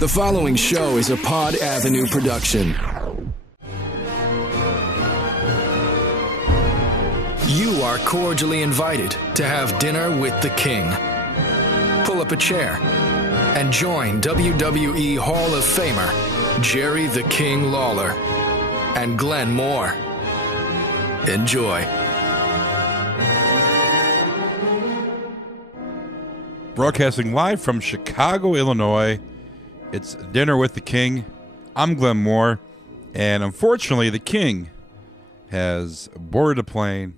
The following show is a Pod Avenue production. You are cordially invited to have dinner with the King. Pull up a chair and join WWE Hall of Famer Jerry the King Lawler and Glenn Moore. Enjoy. Broadcasting live from Chicago, Illinois, it's Dinner with the King. I'm Glenn Moore, and unfortunately, the King has boarded a plane,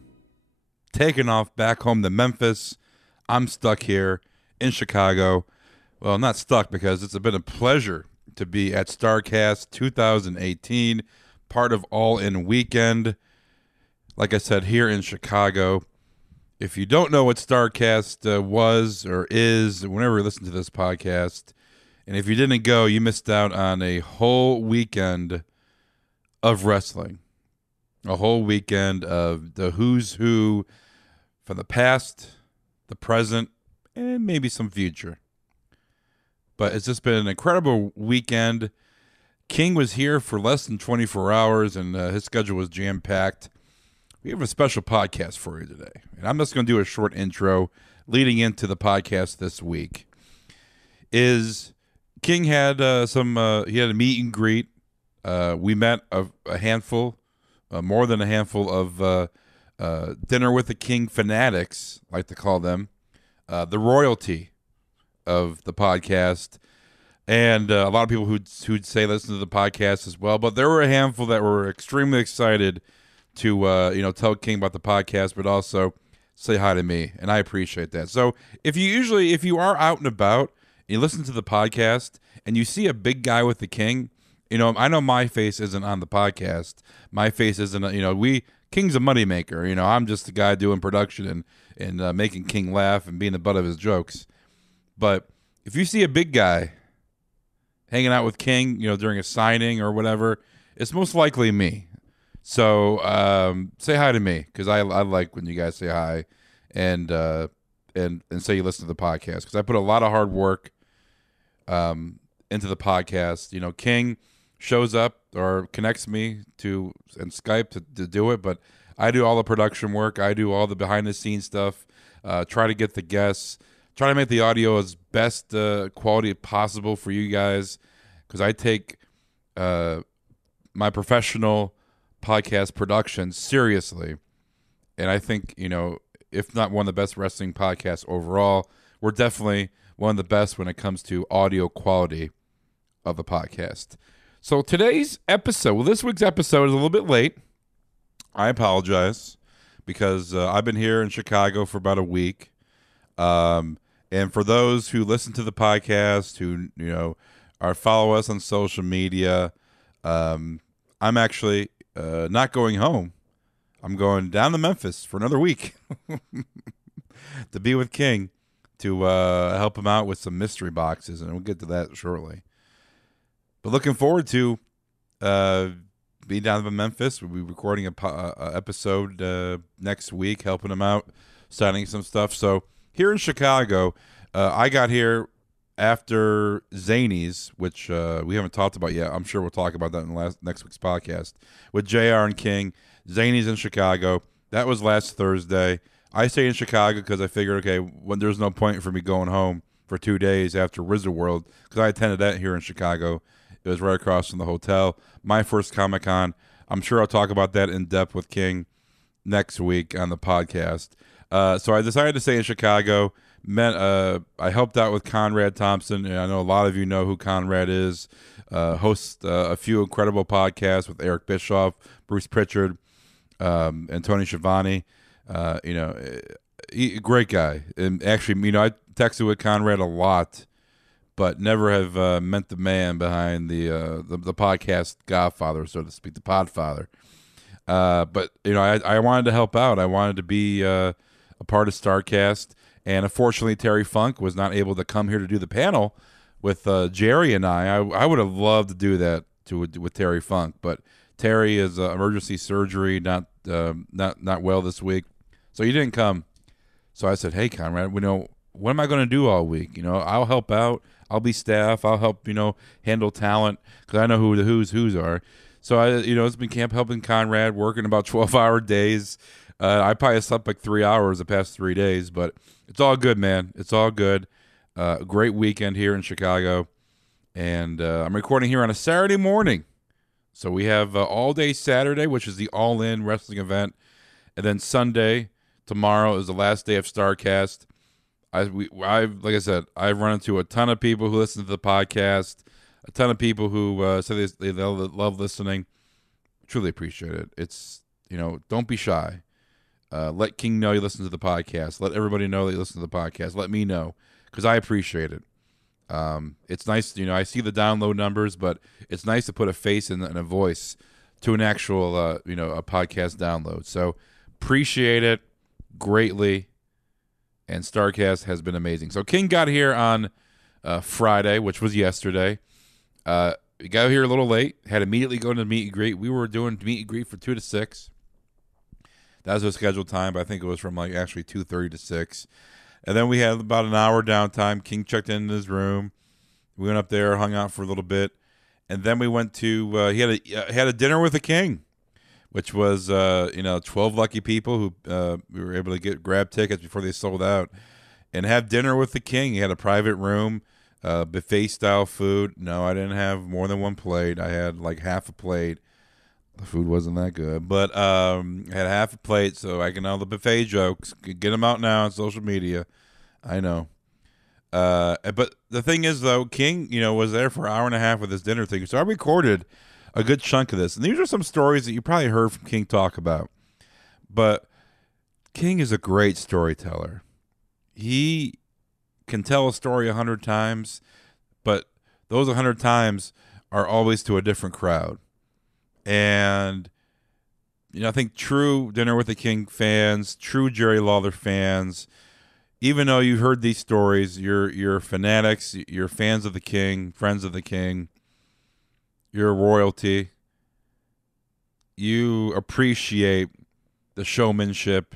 taken off back home to Memphis. I'm stuck here in Chicago. Well, not stuck because it's been a pleasure to be at Starrcast 2018, part of All In Weekend. Like I said, here in Chicago. If you don't know what Starrcast was or is, whenever you listen to this podcast, and if you didn't go, you missed out on a whole weekend of wrestling. A whole weekend of the who's who from the past, the present, and maybe some future. But it's just been an incredible weekend. King was here for less than 24 hours, and his schedule was jam-packed. We have a special podcast for you today, and I'm just going to do a short intro leading into the podcast this week. King had he had a meet and greet. We met a handful, more than a handful of Dinner with the King fanatics, I like to call them, the royalty of the podcast, and a lot of people who'd say listen to the podcast as well. But there were a handful that were extremely excited to tell King about the podcast, but also say hi to me, and I appreciate that. So if you are out and about, you listen to the podcast, and you see a big guy with the King, I know my face isn't on the podcast. My face isn't, King's a moneymaker. I'm just the guy doing production and making King laugh and being the butt of his jokes. But if you see a big guy hanging out with King, during a signing or whatever, it's most likely me. So say hi to me, because I like when you guys say hi and say you listen to the podcast, because I put a lot of hard work into the podcast. King shows up or connects me to and Skype to do it, but I do all the production work. I do all the behind the scenes stuff. Try to get the guests. Try to make the audio as best quality possible for you guys, because I take my professional podcast production seriously, and I think if not one of the best wrestling podcasts overall, we're definitely one of the best when it comes to audio quality of the podcast. So this week's episode is a little bit late. I apologize, because I've been here in Chicago for about a week, and for those who listen to the podcast, who follow us on social media, I'm actually not going home. I'm going down to Memphis for another week to be with King, to help him out with some mystery boxes, and we'll get to that shortly. But looking forward to being down in Memphis. We'll be recording a episode next week, helping him out, signing some stuff. So here in Chicago, I got here after Zany's, which we haven't talked about yet. I'm sure we'll talk about that in next week's podcast, with JR and King. Zany's in Chicago. That was last Thursday. I stay in Chicago because I figured, okay, when there's no point for me going home for 2 days after Wizard World, because I attended that here in Chicago. It was right across from the hotel. My first Comic-Con. I'm sure I'll talk about that in depth with King next week on the podcast. So I decided to stay in Chicago. I helped out with Conrad Thompson, and I know a lot of you know who Conrad is. Hosts a few incredible podcasts with Eric Bischoff, Bruce Pritchard, and Tony Schiavone. Great guy. And actually, I texted with Conrad a lot, but never have met the man behind the podcast godfather, so to speak, the podfather. But I wanted to help out. I wanted to be a part of Starrcast. And unfortunately, Terry Funk was not able to come here to do the panel with Jerry and I. I would have loved to do that with Terry Funk, but Terry is emergency surgery, not well this week, so he didn't come. So I said, "Hey, Conrad, what am I going to do all week? I'll help out. I'll be staff. I'll help, handle talent because I know who the who's are. So it's been camp helping Conrad, working about 12-hour days. I probably slept like 3 hours the past 3 days, but it's all good, man. It's all good. Great weekend here in Chicago, and I'm recording here on a Saturday morning. So we have all day Saturday, which is the all-in wrestling event, and then Sunday tomorrow is the last day of Starrcast. Like I said, I've run into a ton of people who listen to the podcast, a ton of people who say they love listening. Truly appreciate it. It's, don't be shy. Let King know you listen to the podcast. Let everybody know that you listen to the podcast. Let me know because I appreciate it. It's nice, I see the download numbers, but it's nice to put a face and a voice to an actual, a podcast download. So appreciate it greatly. And Starrcast has been amazing. So King got here on Friday, which was yesterday. We got here a little late. Had immediately go to the meet and greet. We were doing meet and greet for 2 to 6. That was our scheduled time, but I think it was from actually 2:30 to 6. And then we had about an hour downtime. King checked in his room. We went up there, hung out for a little bit, and then we went to. He had a dinner with the King, which was 12 lucky people who we were able to grab tickets before they sold out, and have dinner with the King. He had a private room, buffet style food. No, I didn't have more than one plate. I had like half a plate. The food wasn't that good, but I had half a plate, so I can know the buffet jokes. Get them out now on social media. I know. But the thing is, though, King, was there for an hour and a half with his dinner thing. So I recorded a good chunk of this. And these are some stories that you probably heard from King talk about. But King is a great storyteller. He can tell a story 100 times, but those 100 times are always to a different crowd. And I think true Dinner with the King fans, true Jerry Lawler fans, even though you've heard these stories, you're fanatics, you're fans of the King, friends of the King, you're royalty, you appreciate the showmanship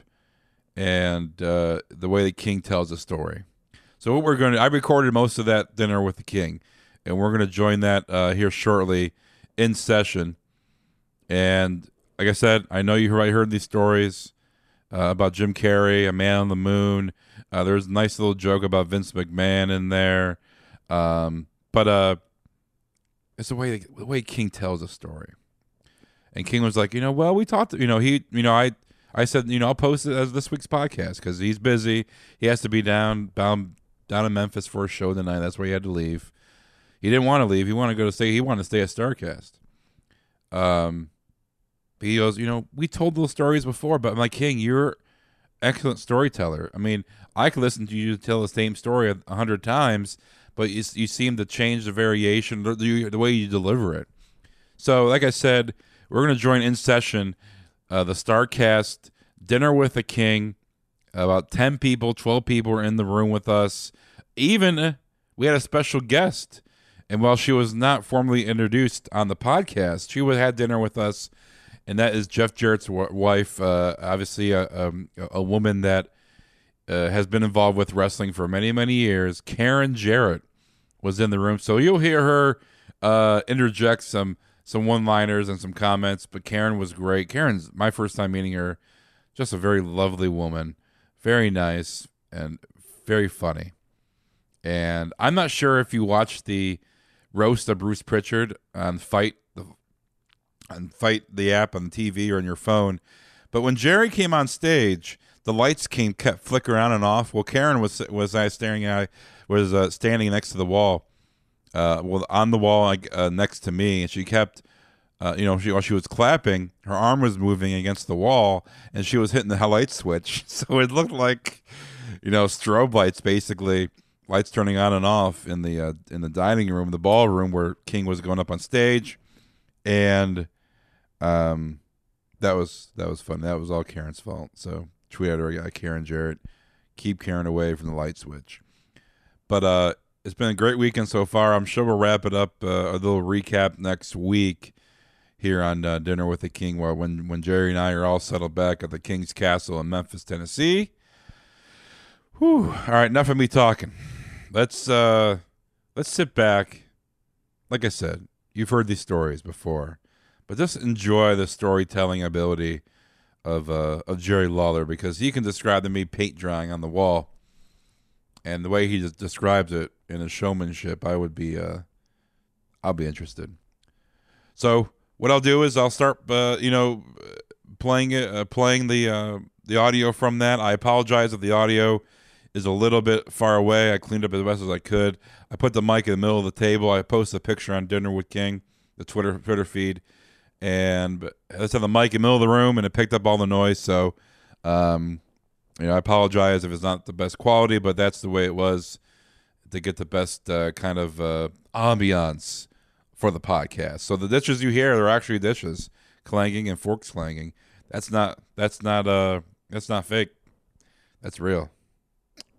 and the way the King tells a story. So what I recorded most of that Dinner with the King, and we're going to join that here shortly in session. And like I said, I know you heard these stories about Jim Carey, a man on the moon. There's a nice little joke about Vince McMahon in there. But it's the way King tells a story. And King was like, well, we talked, I said, I'll post it as this week's podcast because he's busy. He has to be down in Memphis for a show tonight. That's where he had to leave. He didn't want to leave. He wanted to stay at Starrcast. He goes, we told those stories before, but I'm like, King, you're an excellent storyteller. I mean, I could listen to you tell the same story 100 times, but you seem to change the variation, the way you deliver it. So, like I said, we're going to join in session the Starrcast Dinner with the King. About 10 people, 12 people were in the room with us. Even we had a special guest. And while she was not formally introduced on the podcast, she had dinner with us. And that is Jeff Jarrett's wife, obviously a woman that has been involved with wrestling for many, many years. Karen Jarrett was in the room. So you'll hear her interject some one-liners and some comments. But Karen was great. Karen's my first time meeting her. Just a very lovely woman. Very nice and very funny. And I'm not sure if you watched the roast of Bruce Pritchard on Fight the app on TV or on your phone. But when Jerry came on stage, the lights kept flickering on and off. Well, Karen was standing next to the wall, on the wall next to me, and she kept, while she was clapping, her arm was moving against the wall, and she was hitting the light switch. So it looked like, strobe lights, basically, lights turning on and off in the dining room, the ballroom where King was going up on stage, and that was fun. That was all Karen's fault. So tweet at our guy Karen Jarrett, keep Karen away from the light switch. But it's been a great weekend so far. I'm sure we'll wrap it up a little recap next week here on Dinner with the King, when Jerry and I are all settled back at the King's Castle in Memphis, Tennessee. Whew. All right, enough of me talking. Let's let's sit back. Like I said, you've heard these stories before, but just enjoy the storytelling ability of Jerry Lawler, because he can describe to me paint drying on the wall, and the way he just describes it in his showmanship, I'll be interested. So what I'll do is I'll start, playing the audio from that. I apologize if the audio is a little bit far away. I cleaned up as best as I could. I put the mic in the middle of the table. I posted a picture on Dinner with King, the Twitter feed, and I just had the mic in the middle of the room, and it picked up all the noise. So, I apologize if it's not the best quality, but that's the way it was to get the best kind of ambiance for the podcast. So the dishes you hear are actually dishes clanging and forks clanging. That's not fake. That's real.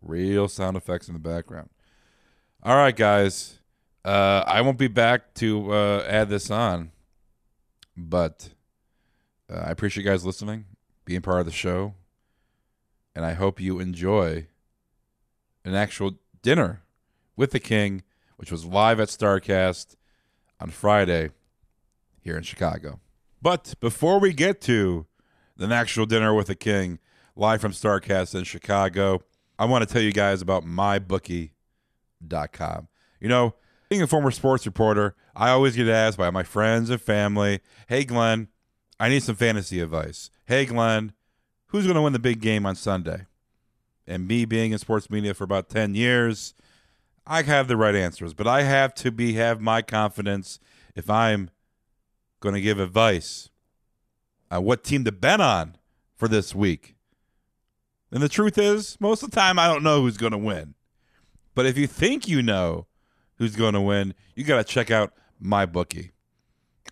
Real sound effects in the background. All right, guys. I won't be back to add this on, but I appreciate you guys listening, being part of the show, and I hope you enjoy an actual dinner with the King, which was live at Starrcast on Friday here in Chicago. But before we get to the actual dinner with the King, live from Starrcast in Chicago, I want to tell you guys about mybookie.com. Being a former sports reporter, I always get asked by my friends and family, hey, Glenn, I need some fantasy advice. Hey, Glenn, who's going to win the big game on Sunday? And me being in sports media for about 10 years, I have the right answers, but I have to have my confidence if I'm going to give advice on what team to bet on for this week. And the truth is, most of the time, I don't know who's going to win. But if you think you know who's going to win, you got to check out MyBookie.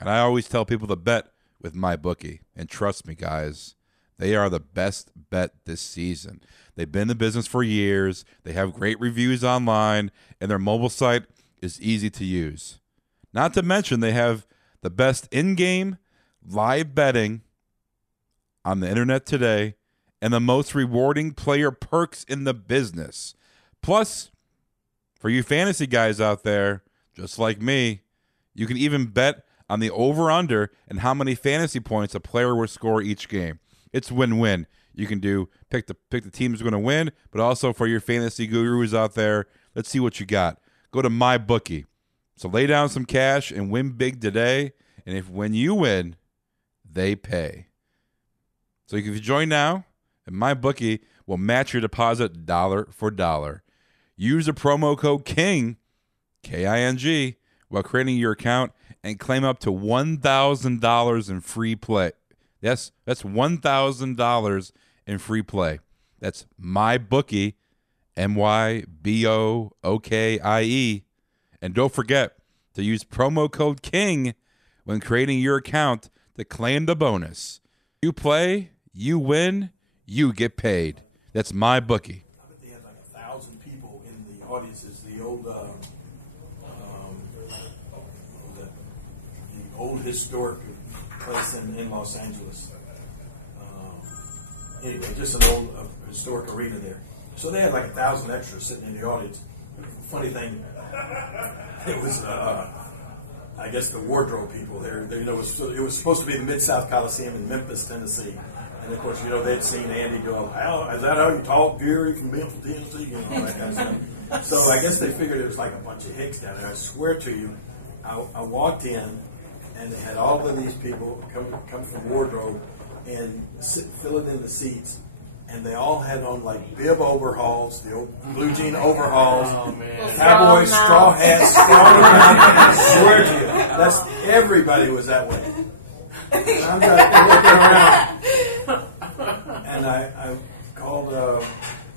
And I always tell people to bet with MyBookie. And trust me, guys, they are the best bet this season. They've been in the business for years. They have great reviews online, and their mobile site is easy to use. Not to mention, they have the best in-game live betting on the internet today and the most rewarding player perks in the business. Plus, for you fantasy guys out there, just like me, you can even bet on the over-under and how many fantasy points a player will score each game. It's win-win. You can pick the team who's going to win, but also for your fantasy gurus out there, let's see what you got. Go to MyBookie. So lay down some cash and win big today. And when you win, they pay. So if you join now, and MyBookie will match your deposit dollar for dollar. Use the promo code KING, K-I-N-G, while creating your account and claim up to $1,000 in free play. Yes, that's $1,000 in free play. That's MyBookie, MyBookie. And don't forget to use promo code KING when creating your account to claim the bonus. You play, you win, you get paid. That's MyBookie. I bet they had like 1,000 people in the audiences. The old historic place in Los Angeles. Anyway, just an old historic arena there. So they had like 1,000 extras sitting in the audience. Funny thing, it was I guess the wardrobe people there. It was supposed to be the Mid-South Coliseum in Memphis, Tennessee. And of course, they'd seen Andy go, is that how you talk, Gary, from Memphis, Tennessee? All that kind of stuff. So I guess they figured it was like a bunch of hicks down there. I swear to you, I walked in, and they had all of these people come from wardrobe and filling in the seats. And they all had on like bib overhauls, the old blue jean overhauls, cowboy straw hats. I swear to you, everybody was that way. And I'm looking around, and I called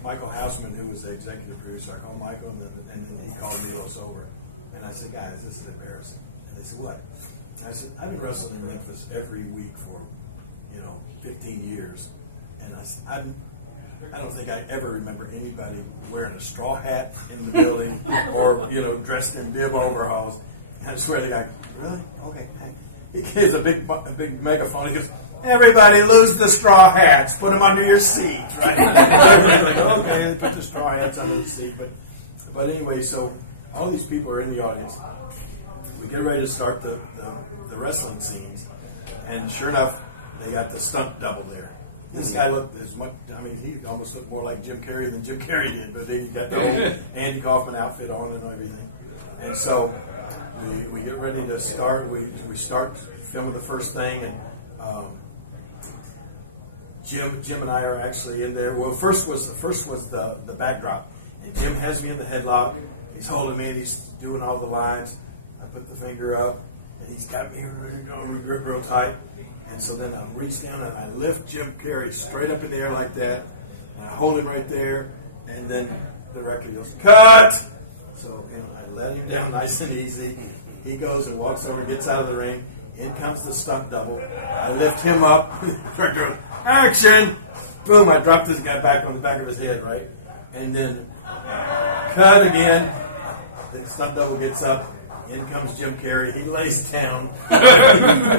Michael Hausman, who was the executive producer. I called Michael, and then he called Milos over, and I said, "Guys, this is embarrassing." And they said, "What?" And I said, "I've been wrestling in Memphis every week for 15 years." And I don't think I ever remember anybody wearing a straw hat in the building or, dressed in bib overalls. And I swear the guy, really? Okay. He gives a big megaphone. He goes, "Everybody lose the straw hats. Put them under your seat," right? Everybody's like, okay, they put the straw hats under the seat. But anyway, so all these people are in the audience. We get ready to start the wrestling scenes, and sure enough, they got the stunt double there. This guy looked as much, I mean, he almost looked more like Jim Carrey than Jim Carrey did, but then he got the whole Andy Kaufman outfit on and everything. And so we get ready to start. We start filming the first thing, and Jim and I are actually in there. Well, first was the backdrop, and Jim has me in the headlock. He's holding me, and he's doing all the lines. I put the finger up, and he's got me real tight. And so then I reach down and I lift Jim Carrey straight up in the air like that, and I hold him right there, and then the director goes, "Cut!" So I let him down nice and easy. He goes and walks over, gets out of the ring. In comes the stunt double. I lift him up. Director goes, "Action!" Boom! I dropped this guy back on the back of his head, right? And then cut again. The stunt double gets up. In comes Jim Carrey. He lays down. He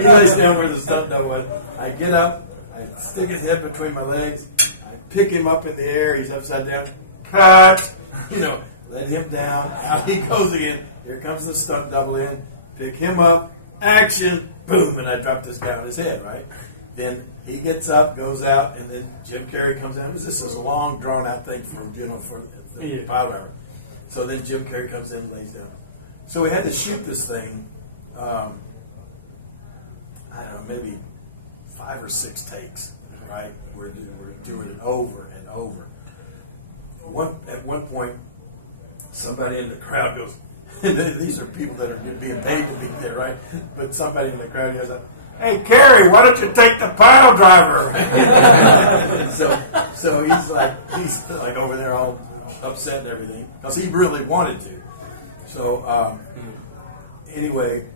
lays down where the stunt double was. I get up. I stick his head between my legs. I pick him up in the air. He's upside down. Cut! Let him down. Out he goes again. Here comes the stunt double in. Pick him up. Action! Boom! And I drop this guy on his head, right? Then he gets up, goes out, and then Jim Carrey comes out. This is a long, drawn-out thing for the pile driver. So then Jim Carrey comes in and lays down. So we had to shoot this thing, I don't know, maybe 5 or 6 takes, right? We're doing it over and over. At one point, somebody in the crowd goes, these are people that are being paid to be there, right? But somebody in the crowd goes up, "Hey, Carey, why don't you take the pile driver?" so he's like over there all upset and everything because he really wanted to. So anyway,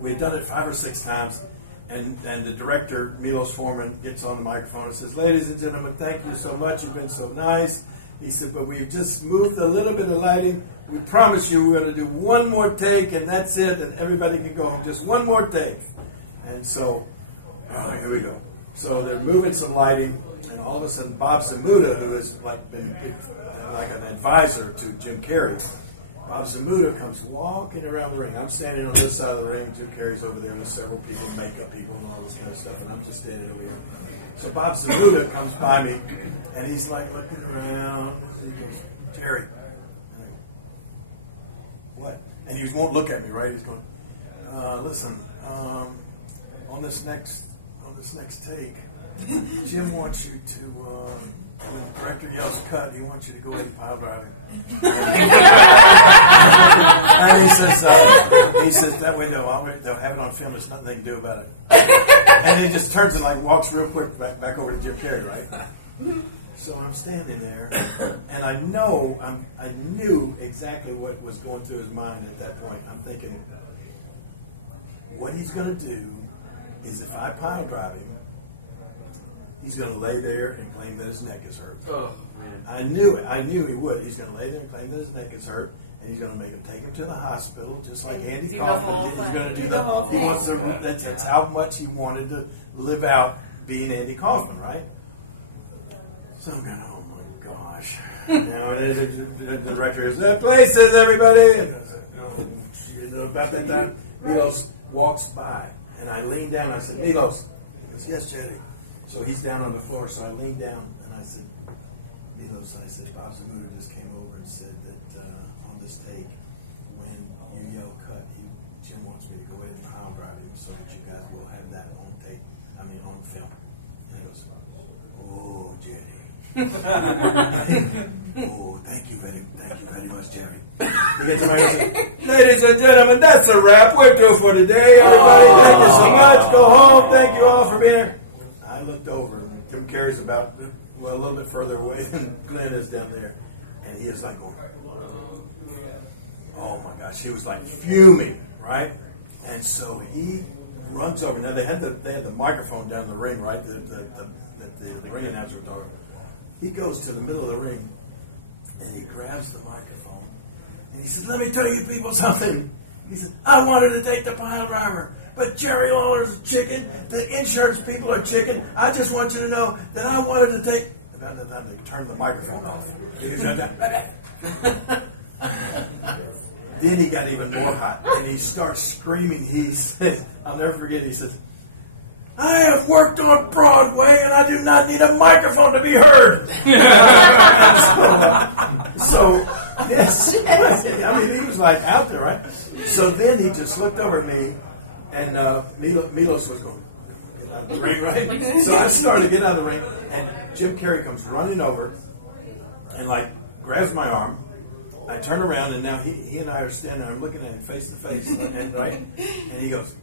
we'd done it 5 or 6 times, and the director, Milos Forman, gets on the microphone and says, "Ladies and gentlemen, thank you so much. You've been so nice." He said, "But we've just moved a little bit of lighting. We promise you we're going to do one more take, and that's it, and everybody can go home. Just one more take." And so, here we go. So they're moving some lighting, and all of a sudden Bob Zamuda, who has been like an advisor to Jim Carrey, Bob Zamuda comes walking around the ring. I'm standing on this side of the ring. Jim Carrey's over there with several people, makeup people, and all this kind of stuff, and I'm just standing over here. So Bob Zamuda comes by me, and he's like looking around. He goes, "Jerry." And I go, "What?" And he won't look at me, right? He's going, "Listen, on this next take, Jim wants you to, when the director yells cut, he wants you to go ahead and pile driving." And he says that way they'll have it on film. There's nothing they can do about it. And he just turns and walks real quick back over to Jim Carrey, right? So I'm standing there, and I knew exactly what was going through his mind at that point. I'm thinking, what he's going to do is if I pile drive him, he's going to lay there and claim that his neck is hurt. Oh, man. I knew it. I knew he would. He's going to lay there and claim that his neck is hurt, and he's going to make him take him to the hospital, just like Andy Kaufman did. He's going to do the whole thing. He wants to. That's how much he wanted to live out being Andy Kaufman, right? So I'm going, oh my gosh. Now the director is, "Places, everybody." And about that time, Milos walks by, and I lean down. And I said, "Milos." He goes, "Yes, Jerry." So he's down on the floor, so I leaned down, and I said, "Milos," I said, "Bob Zamuda just came over and said that on this take, when you yell cut, Jim wants me to go ahead and pile drive him so that you guys will have that on tape, on film." And he goes, "Oh, Jerry." "Oh, thank you very much, Jerry." He gets around and says, "Ladies and gentlemen, that's a wrap. We're through for today. Everybody, thank you so much. Go home. Thank you all for being here." I looked over, and Jim Carrey's about, a little bit further away than Glenn is down there. And he is like going, oh my gosh, he was like fuming, right? And so he runs over. Now they had the microphone down the ring, right? The ring announcer was talking. He goes to the middle of the ring, and he grabs the microphone, and he says, "Let me tell you people something." He said, "I wanted to take the pile driver, but Jerry Lawler's chicken. The insurance people are chicken. I just want you to know that I wanted to take..." About that time, they turned the microphone off. Then he got even more hot, and he starts screaming. He says, I'll never forget, he says, I have worked on Broadway, and I do not need a microphone to be heard. Yes, I mean, he was like out there, right? So then he just looked over at me, and Milos was going, get out of the ring, right? So I started to get out of the ring, and Jim Carrey comes running over and like grabs my arm. I turn around, and now he and I are standing there. I'm looking at him face to face, and, right? And he goes,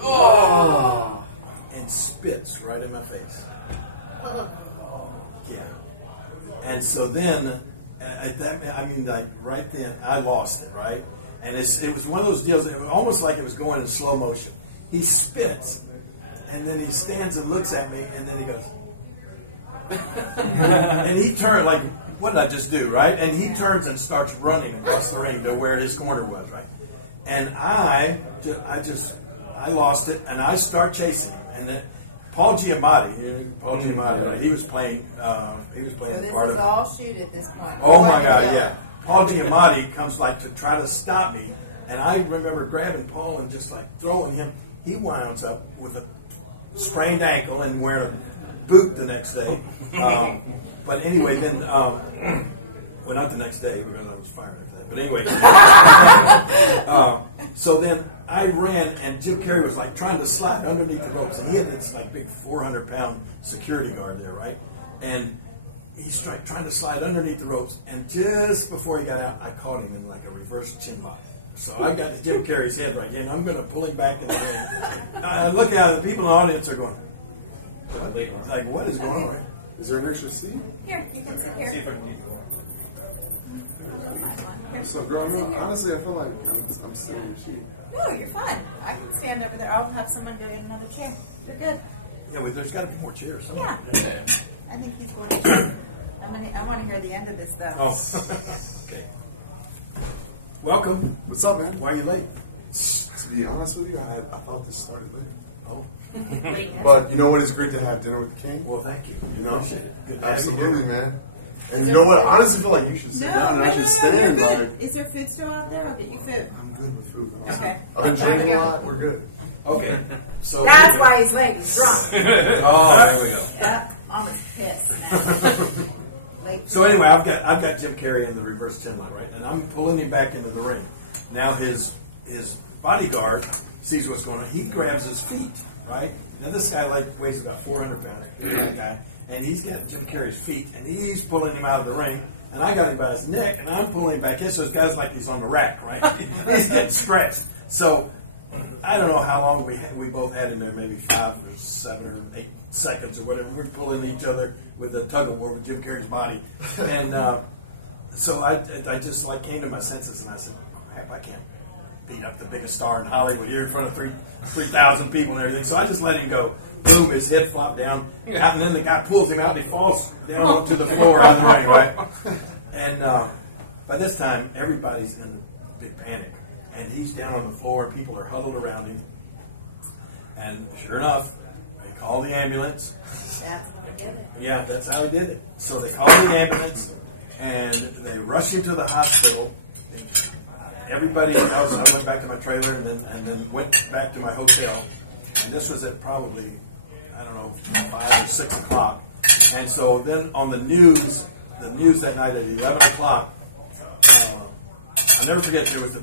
oh, and spits right in my face. Yeah. And so then, like right then, I lost it, right? And it was one of those deals. It was almost like it was going in slow motion. He spits, and then he stands and looks at me, and then he goes, and he turned like, what did I just do, right? And he turns and starts running across the ring to where his corner was, right? And I lost it, and I start chasing him. And then Paul Giamatti, right? He was playing. He was playing so this part is of. all shoot at this point. Oh my God, yeah. Paul Giamatti comes like to try to stop me, and I remember grabbing Paul and just like throwing him. He winds up with a sprained ankle and wearing a boot the next day. But anyway, then, well, not the next day because I was fired after that. But anyway, so then I ran, and Jim Carrey was like trying to slide underneath the ropes, and he had this like big 400-pound security guard there, right? And he's trying to slide underneath the ropes, and just before he got out, I caught him in like a reverse chin lock. So I got Jim Carrey's head right here, and I'm going to pull him back in the ring. I look out, the people in the audience are going, what? Like, what is going on? Right? Is there an extra seat? Here, you can sit here. See if I can get you So, girl, no, honestly, I feel like I'm sitting in the seat. No, you're fine. I can stand over there. I'll have someone go in another chair. You're good. Yeah, well, there's got to be more chairs somewhere. Yeah. I think he's going to. I want to hear the end of this, though. Oh, okay. Welcome. What's up, man? Why are you late? To be honest with you, I thought this started late. Oh, But you know what? It's great to have dinner with the king. well, thank you. You know? Appreciate it. Good to have you Absolutely, here. man. And you know what? I honestly feel like you should sit down and I should stand. You're Like, good. Is there food still out there? I'll get you food. I'm good with food. Honestly. Okay. I've been drinking a lot. We're good. Okay. So That's why he's late. He's drunk. Oh, there we go. Yep. I'm pissed now. Late. So anyway, I've got Jim Carrey in the reverse chin lock, right? And I'm pulling him back into the ring. Now his bodyguard sees what's going on. He grabs his feet, right? Now this guy like weighs about 400 pounds, big guy, and he's got Jim Carrey's feet, and he's pulling him out of the ring. And I got him by his neck, and I'm pulling him back in. So this guy's like he's on the rack, right? He's getting stretched. So I don't know how long we both had him there, maybe 5 or 7 or 8 seconds or whatever. We're pulling each other with a tug of war with Jim Carrey's body, and so I just like came to my senses, and I said, crap, I can't beat up the biggest star in Hollywood here in front of 3,000 people and everything. So I just let him go. Boom, his head flopped down out, and then the guy pulls him out, and he falls down onto the floor on the ring, right? And by this time, everybody's in a big panic, and he's down on the floor. People are huddled around him, and sure enough, they call the ambulance. That's how I did it. Yeah, that's how he did it. So they call the ambulance, and they rush him to the hospital. Everybody else, I went back to my trailer and then went back to my hotel. And this was at probably, I don't know, 5 or 6 o'clock. And so then on the news that night at 11 o'clock, I'll never forget, there was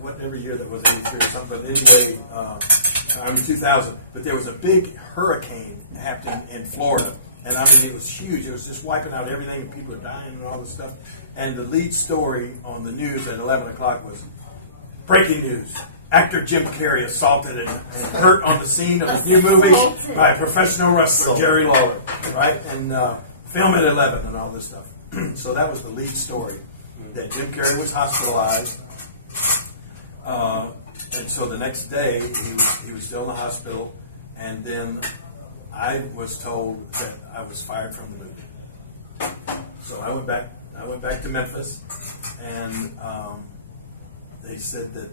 whatever year that was, 83 or something, but anyway, 2000. But there was a big hurricane happening in Florida. And I mean, it was huge. It was just wiping out everything, and people are dying and all this stuff. And the lead story on the news at 11 o'clock was, breaking news. Actor Jim Carrey assaulted and hurt on the scene of his new movie by a professional wrestler, Jerry Lawler. Right? And film at 11 and all this stuff. So that was the lead story, that Jim Carrey was hospitalized. And so the next day, he was still in the hospital. And then I was told that I was fired from the movie. So I went back to Memphis, and they said that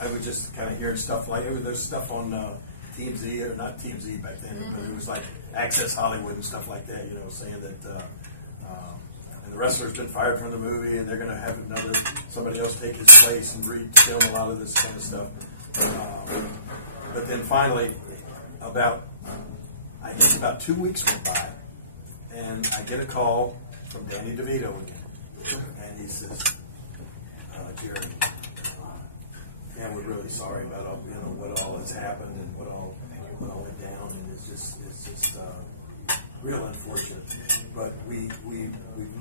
I was just kind of hearing stuff like there's stuff on TMZ, or not TMZ back then, but it was like Access Hollywood and stuff like that, saying that, and the wrestler's been fired from the movie, and they're going to have somebody else take his place and film a lot of this kind of stuff. But then finally, about 2 weeks went by, and I get a call from Danny DeVito again, and he says, Jerry, we're really sorry about all, what all has happened and what all went down, and it's just real unfortunate. But we've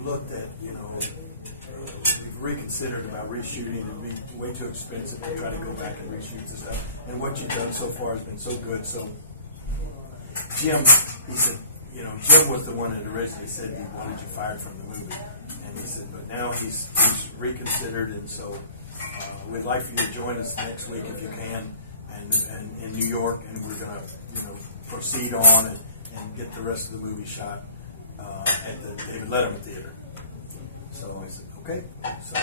looked at, we've reconsidered about reshooting. It'd be way too expensive to try to go back and reshoot and stuff. And what you've done so far has been so good. So Jim, he said, Jim was the one that originally said he wanted you fired from the movie. And he said, but now he's reconsidered, and so we'd like for you to join us next week if you can, and in New York, and we're going to, proceed on and get the rest of the movie shot at the David Letterman Theater. So I said, okay. So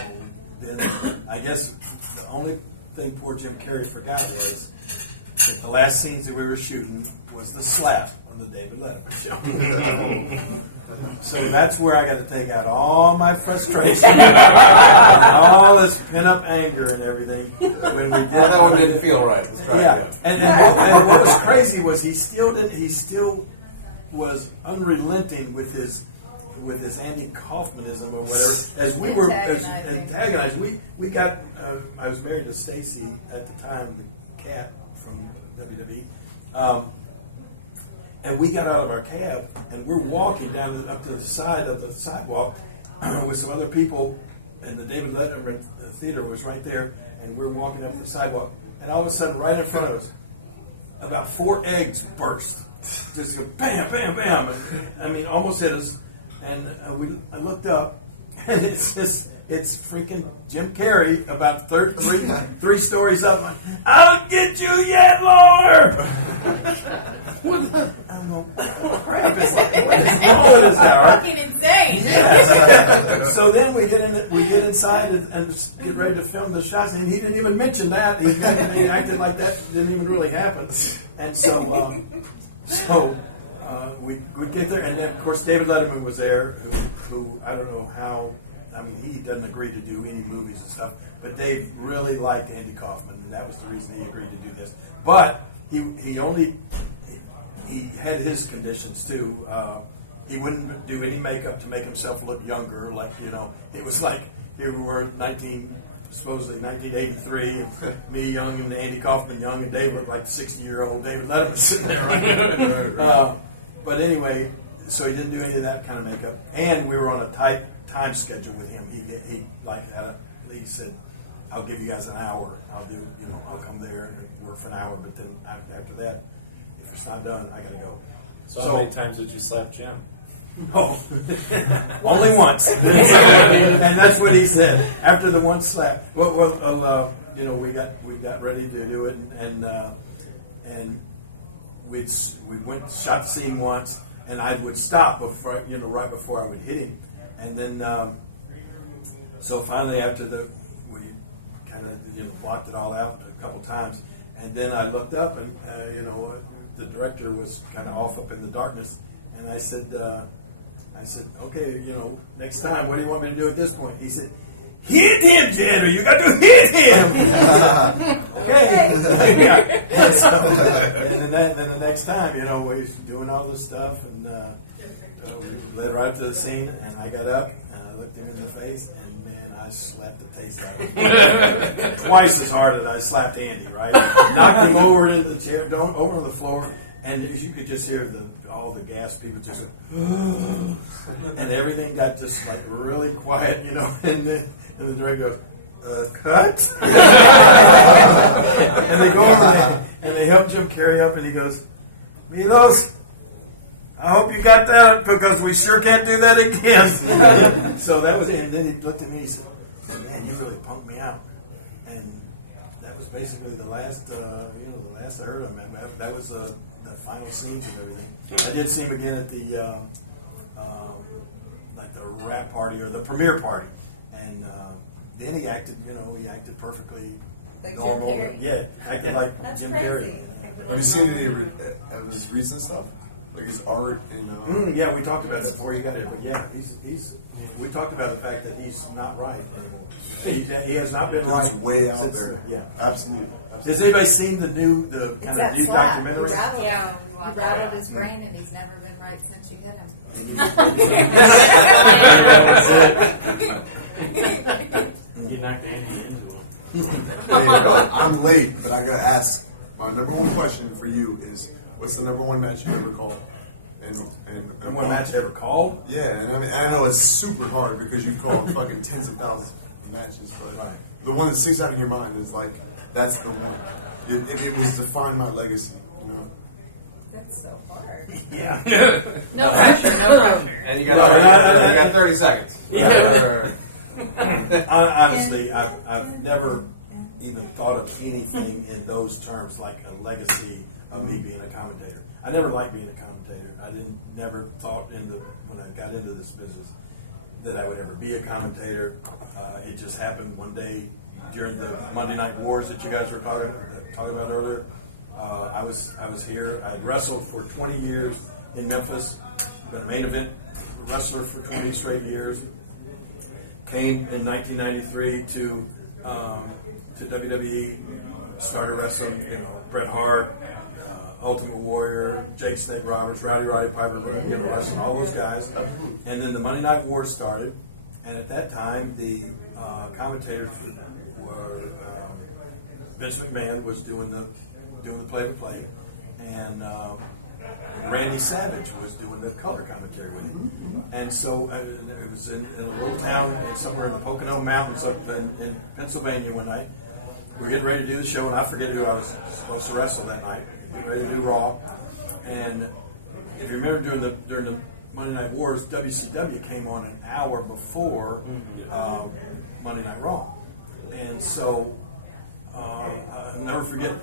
then I guess the only thing poor Jim Carey forgot was that the last scenes that we were shooting was the slap on the David Letterman show. So that's where I got to take out all my frustration, all this pent-up anger and everything. When we did that one didn't feel right. And what was crazy was he still was unrelenting with his Andy Kaufmanism or whatever. As we were antagonized, we got. I was married to Stacy at the time, the cat from WWE. And we got out of our cab, and we're walking down up to the side of the sidewalk with some other people, and the David Letterman Theater was right there, and we're walking up the sidewalk, and all of a sudden, right in front of us, about 4 eggs burst. Just go bam, bam, bam. I mean, almost hit us. And I looked up, and it's freaking Jim Carey about three stories up. Like, I'll get you yet, Lawler! I'm going, what crap is that? What is that? Fucking insane. Yeah. So then we get inside and get ready to film the shots, and he didn't even mention that. He acted like that didn't even really happen. And so we get there, and then of course David Letterman was there, who I don't know how. I mean, he doesn't agree to do any movies and stuff, but Dave really liked Andy Kaufman, and that was the reason he agreed to do this. But he had his conditions too. He wouldn't do any makeup to make himself look younger. Like, it was like here we were supposedly 1983, and me young and Andy Kaufman young, and Dave looked like 60-year-old David Letterman sitting there. Right? But anyway, so he didn't do any of that kind of makeup, and we were on a tight time schedule with him. He said, "I'll give you guys an hour. I'll come there and work for an hour, but then after that, if it's not done, I got to go." So how many times did you slap Jim? Oh, only once. And that's what he said. After the one slap, we got ready to do it, and we shot the scene once, and I would stop before, right before I would hit him, and then so finally after we kind of blocked it all out a couple times, and then I looked up, and the director was kind of off up in the darkness, and I said, okay, next time, what do you want me to do at this point? He said, hit him, Jed, or you got to hit him. Okay. And then the next time, we're doing all this stuff, and we led right up to the scene, and I got up, and I looked him in the face, and man, I slapped the taste out of him. Twice as hard as I slapped Andy, right? Knocked him over into the chair, over on the floor, and you could just hear all the gas people just and everything got just like really quiet, and the director goes, cut? And they go over and they help Jim Carey up, and he goes, Milos, I hope you got that, because we sure can't do that again. So that was it. And then he looked at me and he said, man, you really punked me out. And that was basically the last I heard of him. That was the final scenes and everything. I did see him again at the wrap party or the premiere party, and then he acted perfectly like normal. Jim Carrey. Yeah, acted like That's Jim crazy. Carrey. Have you seen any of his recent stuff? Like his art and yeah, we talked about it before you got here, but yeah, he's. We talked about the fact that he's not right anymore. He has not been right. Way out since, there. Yeah, Absolutely. Has anybody seen the kind of new documentary? He rattled his brain, and he's never been right since you hit him. You knocked Andy into him. Hey, I'm late, but I gotta ask. My number one question for you is, what's the number one match you ever called? And number one match ever called? Yeah, and I mean, I know it's super hard because you call fucking tens of thousands of matches, but the one that sticks out in your mind is like, that's the one. It was define my legacy, you know? That's so hard. Yeah. No pressure, no pressure. And you got 30 seconds. Yeah. Honestly, I've never even thought of anything in those terms like a legacy of me being a commentator. I never liked being a commentator. I never thought when I got into this business that I would ever be a commentator. It just happened one day during the Monday Night Wars that you guys were talking about earlier. I was here. I had wrestled for 20 years in Memphis. Been a main event wrestler for 20 straight years. Came in 1993 to WWE. Started wrestling. Bret Hart, Ultimate Warrior, Jake Snake Roberts, Roddy Piper, wrestling all those guys. And then the Monday Night Wars started. And at that time, the commentators were Vince McMahon was doing the play-by-play, and Randy Savage was doing the color commentary with him. And so it was in a little town somewhere in the Pocono Mountains up in Pennsylvania one night. We were getting ready to do the show, and I forget who I was supposed to wrestle that night. Getting ready to do Raw, and if you remember during the Monday Night Wars, WCW came on an hour before Monday Night Raw, and so I'll never forget.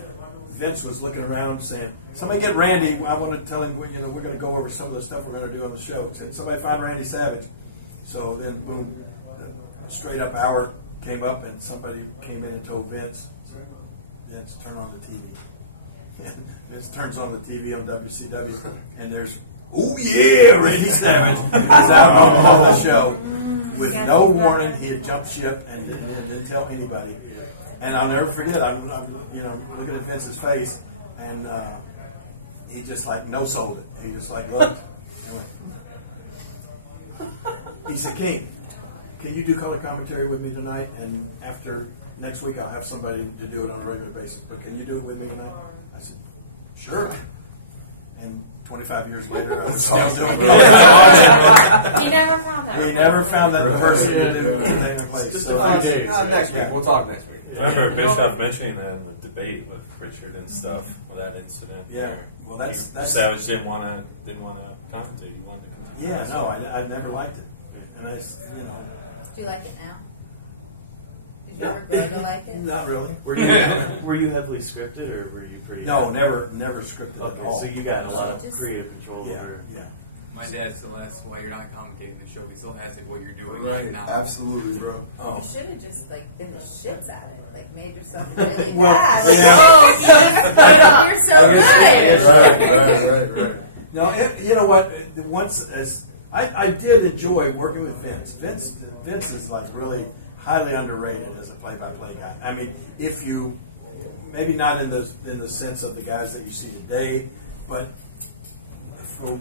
Vince was looking around saying, "Somebody get Randy. I want to tell him. We're going to go over some of the stuff we're going to do on the show." Said, "Somebody find Randy Savage." So then, boom, a straight up hour came up, and somebody came in and told Vince, turn on the TV. And Vince turns on the TV on WCW, and there's, oh yeah, Randy Savage is out on the show with no warning. He had jumped ship and didn't tell anybody. And I'll never forget. I'm looking at Vince's face, and he just like no sold it. He just like looked and went. He said, "King, can you do color commentary with me tonight? And after next week, I'll have somebody to do it on a regular basis. But can you do it with me tonight?" I said, "Sure." And 25 years later, I was still doing it. You never found that. We never found that person to do the thing in place. Just a few days. Next week. We'll talk next week. I remember Bischoff mentioning that in the debate with Richard and stuff with that incident. Yeah, well, that's Savage didn't want to commentate. He wanted to continue. Yeah, no, I never liked it, and Do you like it now? Did you Yeah. ever grow to like it? Not really. Were you heavily scripted, or were you pretty? No, never scripted Okay, at all. so you got a lot of creative control Yeah, over. yeah. My dad still asks why you're not commentating the show. He still asks what you're doing Right, right now. absolutely, bro. Oh. You should have just been the shits at it, made yourself really Well, bad. yeah. You're so good. Right. No, you know what? I did enjoy working with Vince. Vince is like really highly underrated as a play-by-play guy. I mean, if you maybe not in the sense of the guys that you see today, but for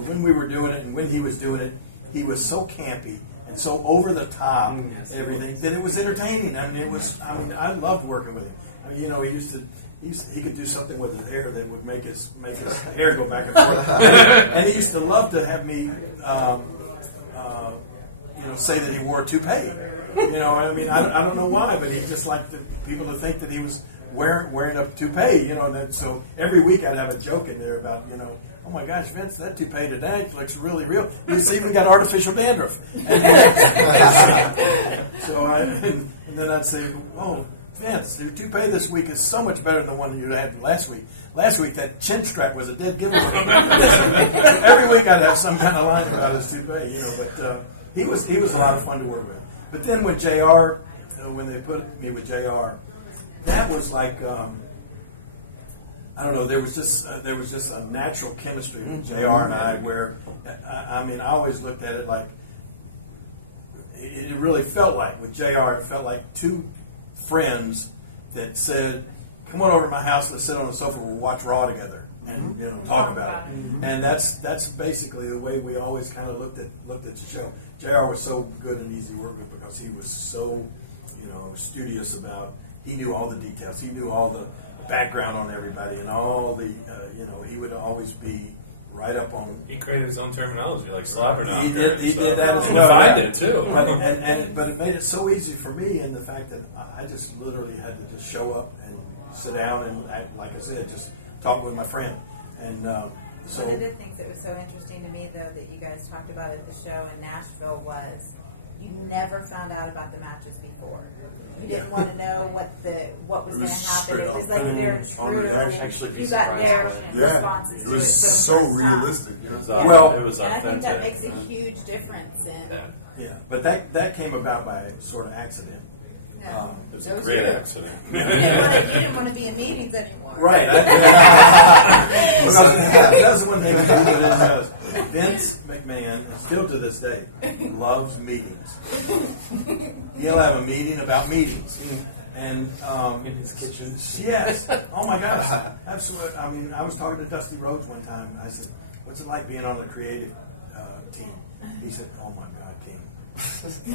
when we were doing it and when he was doing it, he was so campy and so over the top, everything that it was entertaining. I mean, I loved working with him. I mean, he could do something with his hair that would make his hair go back and forth. And he used to love to have me, say that he wore a toupee. I mean, I don't know why, but he just liked people to think that he was wearing a toupee. And so every week I'd have a joke in there about, oh my gosh, Vince, that toupee today looks really real. It's even got artificial dandruff. And then I'd say, oh, Vince, your toupee this week is so much better than the one you had last week. Last week, that chin strap was a dead giveaway. Every week I'd have some kind of line about his toupee, but he was a lot of fun to work with. But then with JR, when they put me with JR, that was like, I don't know. There was just a natural chemistry with JR and I, where I mean, I always looked at it like it really felt like with JR. It felt like two friends that said, "Come on over to my house. Let's sit on the sofa. We'll watch Raw together and talk about it." And that's basically the way we always kind of looked at the show. JR was so good and easy to work with because he was so studious about. He knew all the details. He knew all the background on everybody and all the he would always be right up on. He created his own terminology, like slobber knocker. He did that as and well. I did too. But it made it so easy for me in the fact that I just literally had to just show up and sit down and, like I said, just talk with my friend. And so one of the things that was so interesting to me, though, that you guys talked about at the show in Nashville was you never found out about the matches before. You didn't want to know what was going to happen. It was like very true. You got their responses. It was so realistic. It was and authentic. I think that makes a huge difference in. Yeah, but that came about by sort of accident. No. It was a great accident. You didn't want to be in meetings anymore. Right. That's one thing that Vince McMahon, and still to this day, loves meetings. He'll have a meeting about meetings. And in his kitchen. Yes. Oh my gosh. Absolutely. I mean, I was talking to Dusty Rhodes one time. I said, "What's it like being on the creative team?" He said, "Oh my God, King."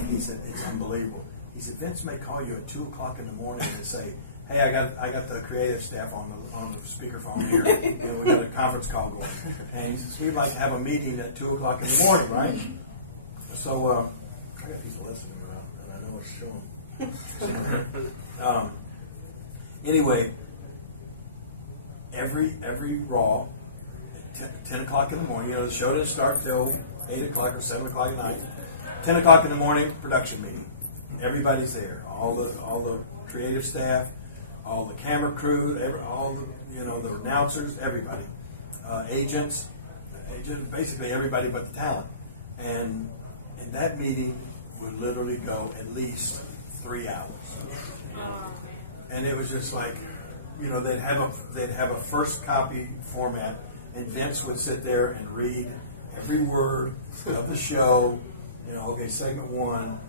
He said, "It's unbelievable." He said, "Vince may call you at 2:00 in the morning and say, 'Hey, I got the creative staff on the speakerphone here, and we got a conference call going.' And he says, 'We'd like to have a meeting at 2:00 in the morning, right?'" So I got people listening around, and I know what's showing. Anyway, every Raw at 10 o'clock in the morning. The show doesn't start till 8 o'clock or 7 o'clock at night. 10 o'clock in the morning, production meeting. Everybody's there. All the creative staff, all the camera crew, all the the announcers, everybody, agents, basically everybody but the talent. And that meeting would literally go at least 3 hours. And it was just like, they'd have a first copy format, and Vince would sit there and read every word of the show. Okay, segment 1,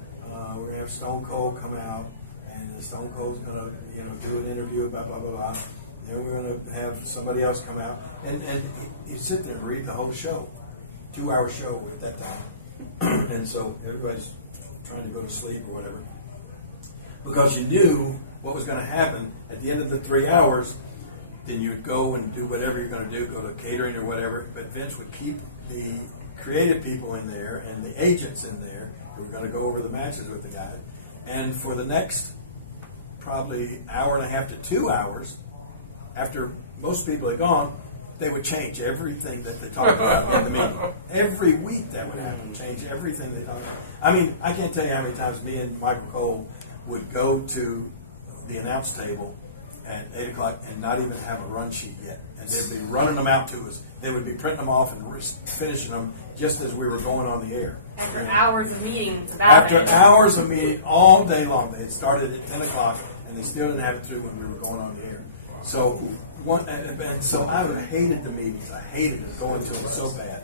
we're gonna have Stone Cold come out, and Stone Cold's gonna do an interview about blah blah blah. Then we're gonna have somebody else come out, and you sit there and read the whole show, 2-hour show at that time, and so everybody's trying to go to sleep or whatever, because you knew what was going to happen at the end of the 3 hours. Then you'd go and do whatever you're going to do, go to catering or whatever. But Vince would keep the creative people in there and the agents in there who were going to go over the matches with the guy. And for the next probably hour and a half to 2 hours, after most people had gone, they would change everything that they talked about in the meeting. Every week that would happen, change everything they talked about. I mean, I can't tell you how many times me and Michael Cole would go to the announce table at 8 o'clock and not even have a run sheet yet. And they'd be running them out to us. They would be printing them off and finishing them just as we were going on the air. After hours of meeting. After hours of meeting all day long. They had started at 10 o'clock and they still didn't have it through when we were going on the air. So so I hated the meetings. I hated going to them so bad.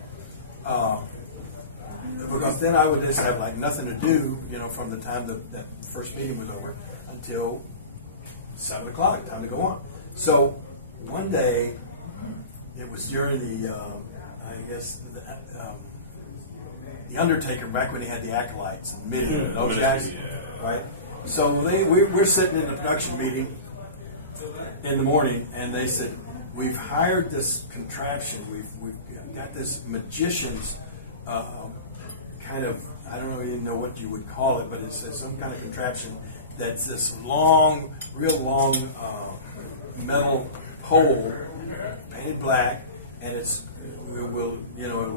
Because then I would just have like nothing to do, from the time that first meeting was over until 7 o'clock, time to go on. So one day, it was during the Undertaker, back when he had the Acolytes and Midi and those guys, right? So we're sitting in the production meeting in the morning, and they said, "We've hired this contraption. We've got this magician's kind of, I don't even know what you would call it, but it's some kind of contraption that's this real long metal pole painted black, and it will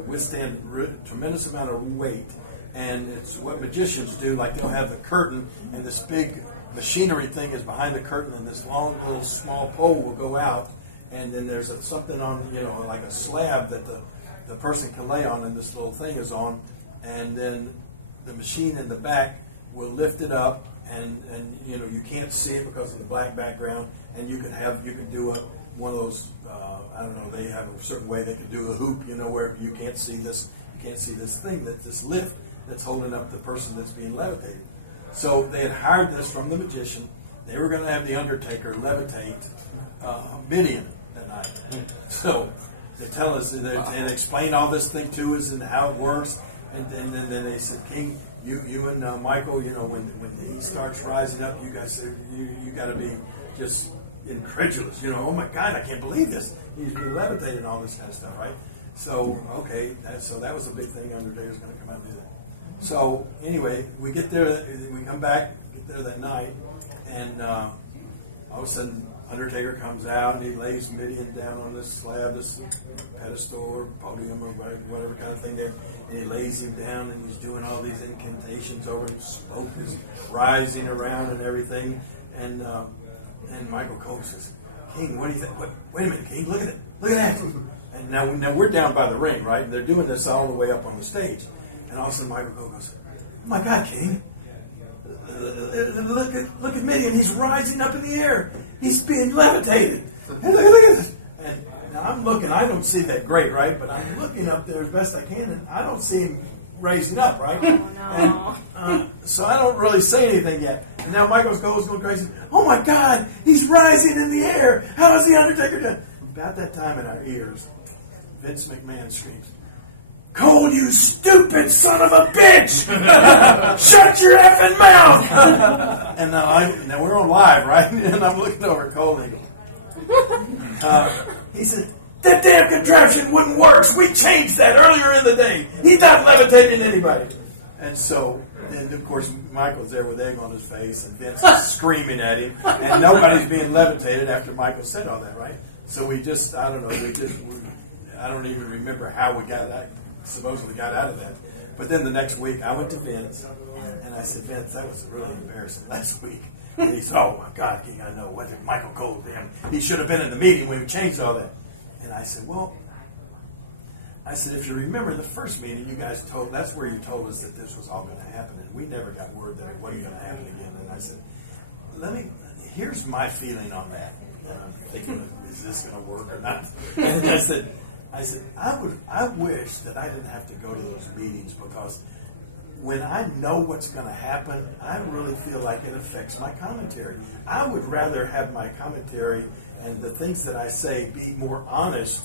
withstand tremendous amount of weight. And it's what magicians do. Like they'll have the curtain, and this big machinery thing is behind the curtain, and this long little small pole will go out, and then there's something on, like a slab that the person can lay on, and this little thing is on, and then the machine in the back will lift it up, and you can't see it because of the black background, and you could do one of those, I don't know, they have a certain way they can do a hoop, where you can't see this thing, this lift that's holding up the person that's being levitated. So they had hired this from the magician. They were going to have the Undertaker levitate Midian that night. So they tell us and explain all this thing to us and how it works. And then they said, King, you and Michael, when he starts rising up, you guys, you got to be just incredulous. Oh my God, I can't believe this. He's being levitated and all this kind of stuff, right? So okay, so that was a big thing. Undertaker's going to come out and do that. So anyway, we get there. We come back, get there that night, and all of a sudden, Undertaker comes out and he lays Midian down on this slab, this pedestal or podium or whatever kind of thing there, and he lays him down and he's doing all these incantations over him. Smoke is rising around and everything, and Michael Cole says, "King, what do you think? Wait a minute, King, look at it, look at that!" And now we're down by the ring, right? And they're doing this all the way up on the stage. And all of a sudden, Michael Cole goes, "Oh my God, King! Look at Midian. He's rising up in the air. He's being levitated. And look at this." And now I'm looking. I don't see that great, right? But I'm looking up there as best I can, and I don't see him raising up, right? Oh no! And, so I don't really say anything yet. And now Michael Cole's going crazy. "Oh my God! He's rising in the air. How is the Undertaker doing?" About that time in our ears, Vince McMahon screams, "Cole, you stupid son of a bitch! Shut your effing mouth!" And now we're on live, right? And I'm looking over at Cole and he said, "That damn contraption wouldn't work. We changed that earlier in the day. He's not levitating anybody." And so, and of course, Michael's there with egg on his face, and Vince is screaming at him, and nobody's being levitated after Michael said all that, right? So I don't know, I don't even remember how we supposedly got out of that. But then the next week, I went to Vince, and I said, "Vince, that was really embarrassing last week." And he said, "Oh, my God, King, I know. What did Michael Cole do? He should have been in the meeting when we changed all that." And I said, "If you remember the first meeting, you guys that's where you told us that this was all going to happen, and we never got word that it wasn't going to happen again." And I said, here's my feeling on that. And I'm thinking, is this going to work or not? And I said, I wish that I didn't have to go to those meetings, because when I know what's going to happen, I really feel like it affects my commentary. I would rather have my commentary and the things that I say be more honest,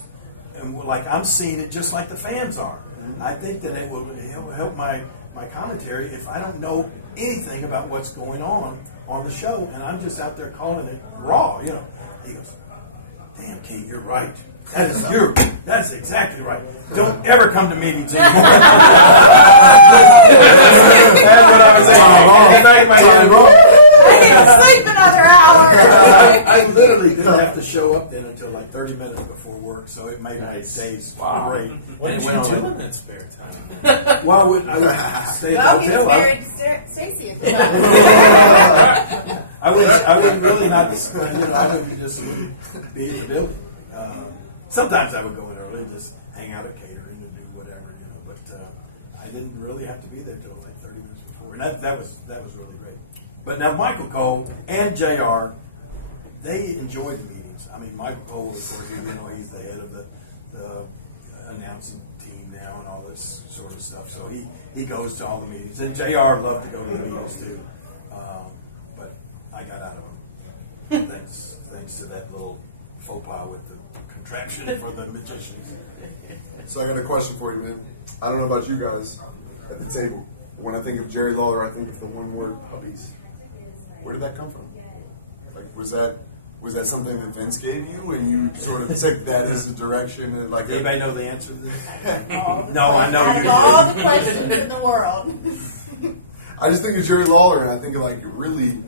and like I'm seeing it just like the fans are. I think that it will help my commentary if I don't know anything about what's going on the show, and I'm just out there calling it raw, He goes, "Damn, King, you're right. That's exactly right. Don't ever come to meetings anymore." That's what I was saying. I need to sleep another hour. I literally didn't have to show up then until like 30 minutes before work, so it made my days great. What did you do in that spare time? Well, I would stay at the He hotel. was married to Stacy. I would really not, I would just be in the building. Sometimes I would go in early and just hang out at catering and do whatever, but I didn't really have to be there till like 30 minutes before, and that was really great. But now Michael Cole and JR, they enjoy the meetings. I mean, Michael Cole, of course, he's the head of the announcing team now and all this sort of stuff. So he goes to all the meetings, and JR loved to go to the meetings too. But I got out of them thanks to that little faux pas with the contraption for the magicians. So I got a question for you, man. I don't know about you guys at the table. When I think of Jerry Lawler, I think of the one word puppies. Where did that come from? Like, was that something that Vince gave you, and you sort of took that as a direction? And like, anybody know the answer to this? No, I know Out you of do. all the questions in the world. I just think of Jerry Lawler, and I think of like really.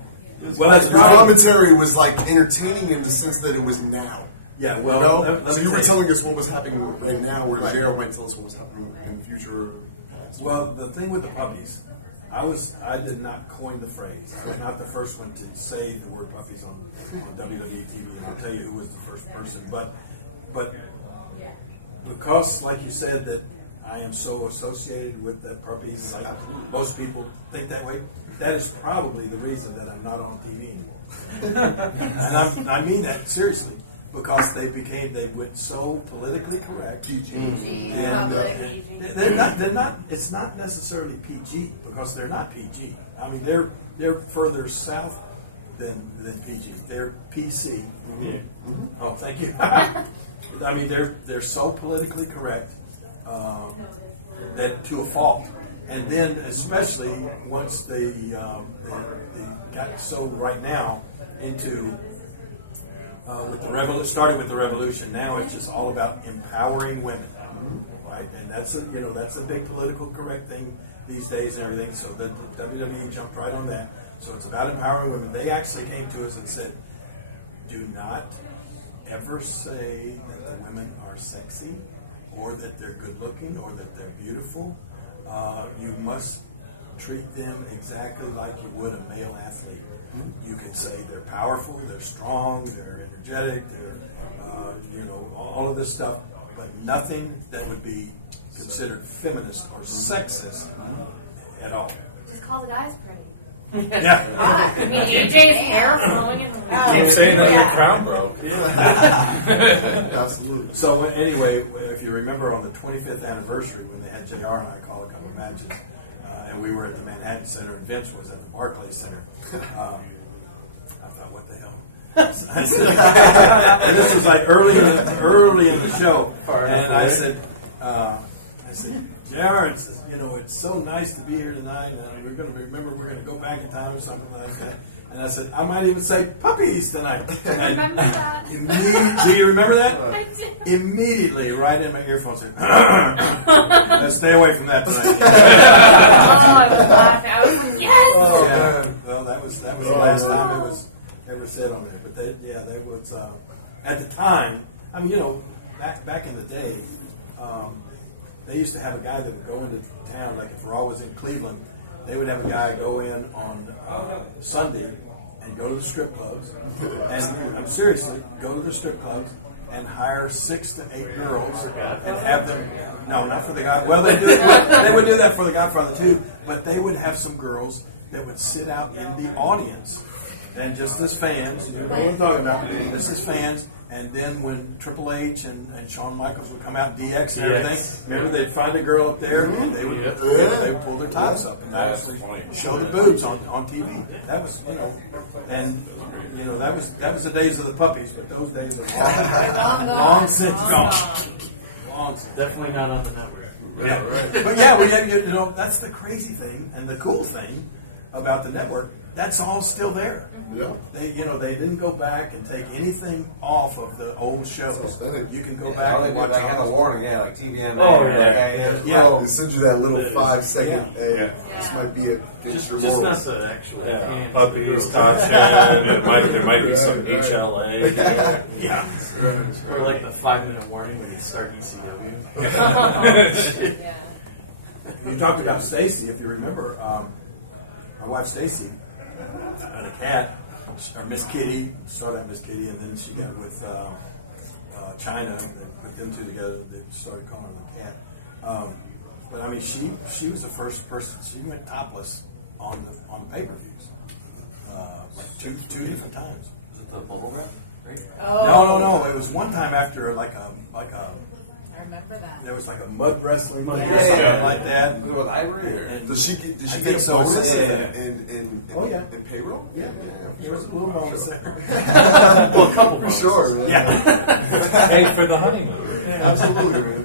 Well, that's your right. commentary was like entertaining in the sense that it was now. Yeah, well, So you were telling us what was happening right now, where Jerry might tell us what was happening in the future. Well, the thing with the puppies, I did not coin the phrase. I was not the first one to say the word puppies on WWE TV, and I'll tell you who was the first person. But because, like you said, that I am so associated with that puppies, like most people think that way, that is probably the reason that I'm not on TV anymore. And I mean that seriously. because they went so politically correct. PG. And they're not. It's not necessarily PG because they're not PG. I mean, they're further south than PG. They're PC. Oh, thank you. I mean, they're so politically correct that to a fault. And then, especially once they got so right now into started with the revolution. Now it's just all about empowering women, right? And that's a big political correct thing these days and everything. So the WWE jumped right on that. So it's about empowering women. They actually came to us and said, "Do not ever say that the women are sexy, or that they're good looking, or that they're beautiful. You must treat them exactly like you would a male athlete. You can say they're powerful, they're strong, they're energetic, they're all of this stuff, but nothing that would be considered feminist or sexist at all." Just call the guys pretty. Yeah. I mean, AJ's hair flowing in the wind. Keep saying that the crown broke. Absolutely. So anyway, if you remember on the 25th anniversary when they had JR and I call a couple of matches, and we were at the Manhattan Center and Vince was at the Barclays Center, I thought, what the hell? I said, and this was like early in the show, and I said, JR, it's so nice to be here tonight. We're going to go back in time or something like that. And I said, I might even say puppies tonight. And Remember that? do you remember that? I did. Immediately, right in my earphones, said, let's stay away from that tonight. Oh, I was laughing. I was like, yes! Yeah. Well, that was the last time it was ever said on there. But they was at the time. I mean, back in the day, they used to have a guy that would go into town. Like if Raw was in Cleveland, they would have a guy go in on Sunday and go to the strip clubs. And I'm seriously, go to the strip clubs and hire 6 to 8 girls and have them. No, not for the guy. Well, they would do that for the Godfather too. But they would have some girls that would sit out in the audience and just as fans. You know what I'm talking about? This is fans. And then when Triple H and Shawn Michaels would come out, DX and everything, remember they'd find a girl up there and they would pull their tops up and actually show the boobs on TV. That was that was the days of the puppies, but those days are long since gone. Long since. Definitely not on the network. Yeah, right. But that's the crazy thing and the cool thing about the network. That's all still there. Yeah. They didn't go back and take anything off of the old show. You can go back and watch. They had a warning, like TVM. Oh, yeah. They send you that little 5-second. Hey, this might be against your morals. Just not the actual. Puppies, touching. There might be some HLA. Yeah. Or like the 5-minute warning when you start ECW. Yeah. You talked about Stacy. If you remember, my wife Stacy had a cat, or Miss Kitty. Started out Miss Kitty, and then she got with China. They put them two together. They started calling her the cat. But I mean, she was the first person. She went topless on the pay-per-views, like two different times. Was it the bubble wrap? Right? Oh. No. It was one time after like a. I remember that. There was like a mud wrestling or something like that. Was it with Ivory? Or? Did she I get think a so. bonus Yeah. in payroll? Yeah. There was a little bonus there. Well, a couple For sure. Man. Yeah. Hey, for the honeymoon. Absolutely, man.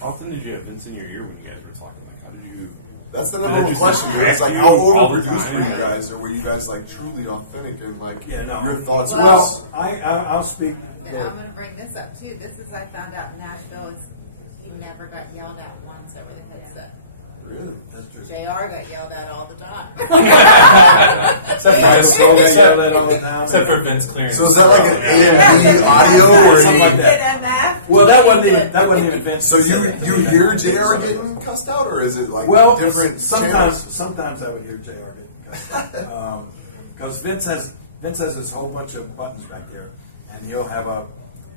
How often did you have Vince in your ear when you guys were talking? Like, how did you... That's the number one question, man. It's like, how overproduced were you guys? Or were you guys, like, truly authentic and, like, your thoughts were... Well, I'll speak... And I'm going to bring this up, too. This is, I found out in Nashville, is he never got yelled at once over the headset. Really? That's true. JR got yelled at all the time. Except for Vince clearance. So is that like an AMV audio or something like that? Well, that wasn't even Vince. So you hear JR getting cussed out, or is it like different? Sometimes I would hear JR getting cussed out because Vince has this whole bunch of buttons back there, and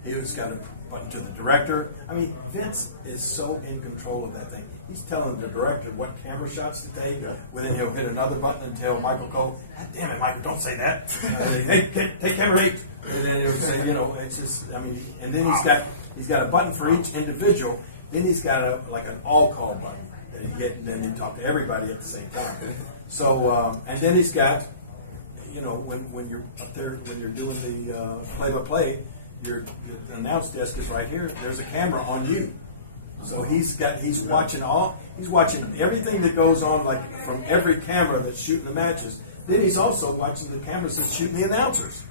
he's got to button to the director. I mean, Vince is so in control of that thing. He's telling the director what camera shots to take. Well, then he'll hit another button and tell Michael Cole, "God damn it, Michael, don't say that. Hey, take camera 8." And then he'll say, it's just, I mean, and then he's got a button for each individual. Then he's got an all-call button that he hit, and then he talk to everybody at the same time. So, and then he's got, when you're up there, when you're doing the play-by-play, the announce desk is right here. There's a camera on you. So he's watching everything that goes on, like from every camera that's shooting the matches. Then he's also watching the cameras that's shooting the announcers.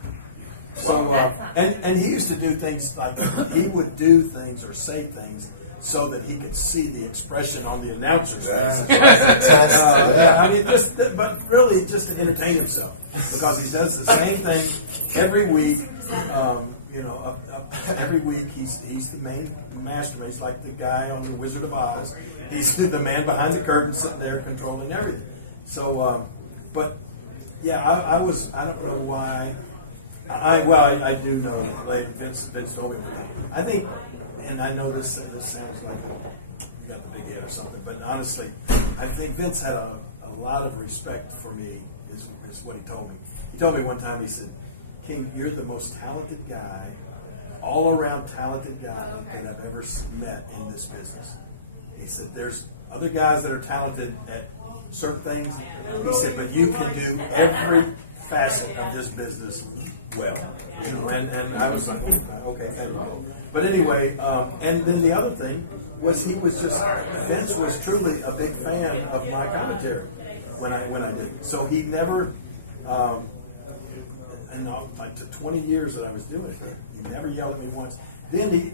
So and he used to do things like he would do things or say things so that he could see the expression on the announcer's face. I mean, but really just to entertain himself, because he does the same thing every week. Every week he's the main mastermind. He's like the guy on the Wizard of Oz. He's the man behind the curtain, sitting there controlling everything. So, but yeah, I don't know why. I do know. Like Vince told me, I think, and I know this sounds like you got the big head or something, but honestly, I think Vince had a lot of respect for me. Is what he told me. He told me one time. He said, "King, you're the most talented guy, all-around talented guy that I've ever met in this business." He said, "There's other guys that are talented at certain things." He said, "But you can do every facet of this business well." And I was like, "Okay, thank you." But anyway, and then the other thing was Vince was truly a big fan of my commentary when I did it. So he never. And like the 20 years that I was doing it, he never yelled at me once. Then he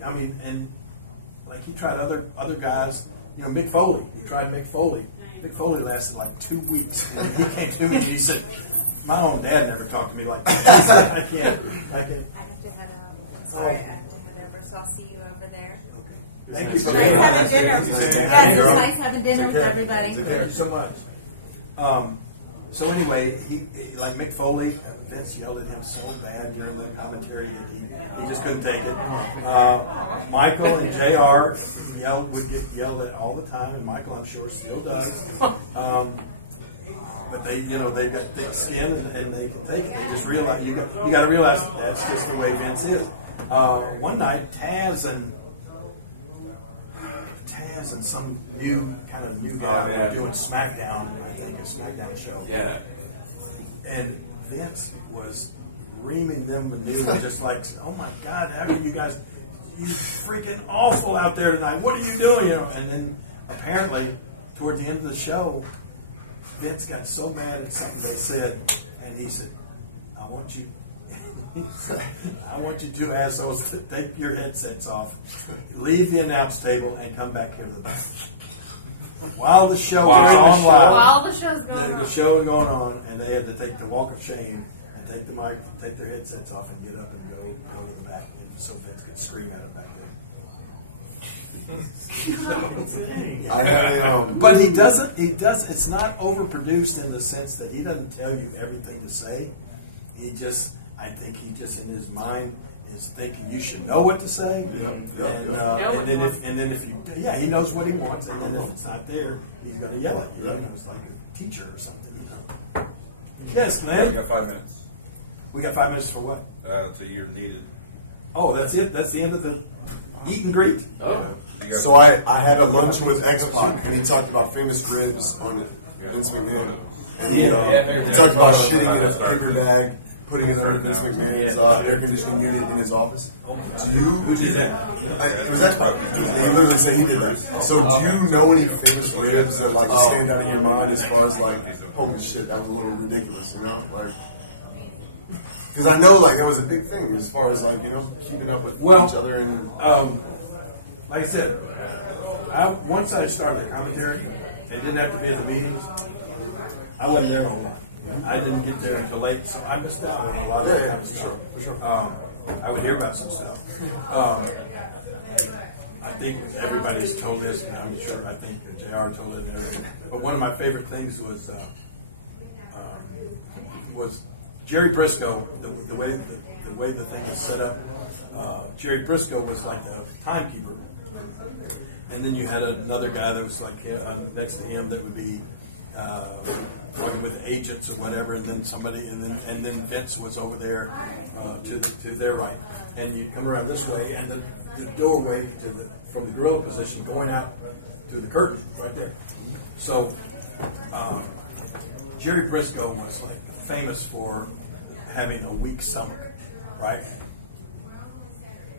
tried other guys, Mick Foley. He tried Mick Foley. Mick Foley lasted like 2 weeks. And he came to me and he said, "My own dad never talked to me like that." He said, I can't. I have to head out. Sorry, I have to head over, so I'll see you over there. Okay. Thank you It's for nice having dinner. Yes, it's nice having dinner with everybody. Thank you so much. So anyway, he like Mick Foley, Vince yelled at him so bad during the commentary that he just couldn't take it. Michael and JR would get yelled at all the time, and Michael, I'm sure, still does. But they've got thick skin and they can take it. They just realize you got to realize that's just the way Vince is. One night, Taz and some new guy were doing SmackDown, I think, a SmackDown show. Yeah. And Vince was reaming them anew, just like, "Oh my God, how are you guys? You freaking awful out there tonight. What are you doing?" And then apparently, toward the end of the show, Vince got so mad at something they said, and he said, "I want you two assholes to take your headsets off, leave the announce table, and come back here to the back." While the show was on live, while the show's going on, the show was going on, and they had to take the walk of shame and take the mic, take their headsets off, and get up and go to the back, and so Vince could scream at him back there. But he doesn't. It's not overproduced in the sense that he doesn't tell you everything to say. I think he just in his mind is thinking you should know what to say, and then if you he knows what he wants, and then if it's not there, he's going to yell at you. It's like a teacher or something. Yes, Glenn. We got 5 minutes. We got 5 minutes for what? Until you're needed. Oh, that's it. That's the end of the eat and greet. Oh. So I had a lunch with X-Pac, and he talked about famous ribs on Vince McMahon. And he talked about shitting in a paper bag, putting it under Vince McMahon's air conditioning unit in his office. Who did that? It was X-Pac. He literally said he did that. So do you know any famous ribs that like stand out in your mind as far as like, holy shit, that was a little ridiculous, like... Because I know, that was a big thing as far as, keeping up with each other. And like I said, once I started the commentary, it didn't have to be at the meetings. I wasn't there a whole lot. I didn't get there until late, so I missed out on a lot of that kind of stuff. For sure. I would hear about some stuff. I think everybody's told this, and I'm sure I think JR told it and everything. But one of my favorite things was Jerry Briscoe, the way the thing is set up, Jerry Briscoe was like the timekeeper, and then you had another guy that was like next to him that would be working with agents or whatever, and then somebody, and then Vince was over there to their right, and you come around this way, and the doorway from the gorilla position going out to the curtain right there. So Jerry Briscoe was like famous for having a weak stomach, right?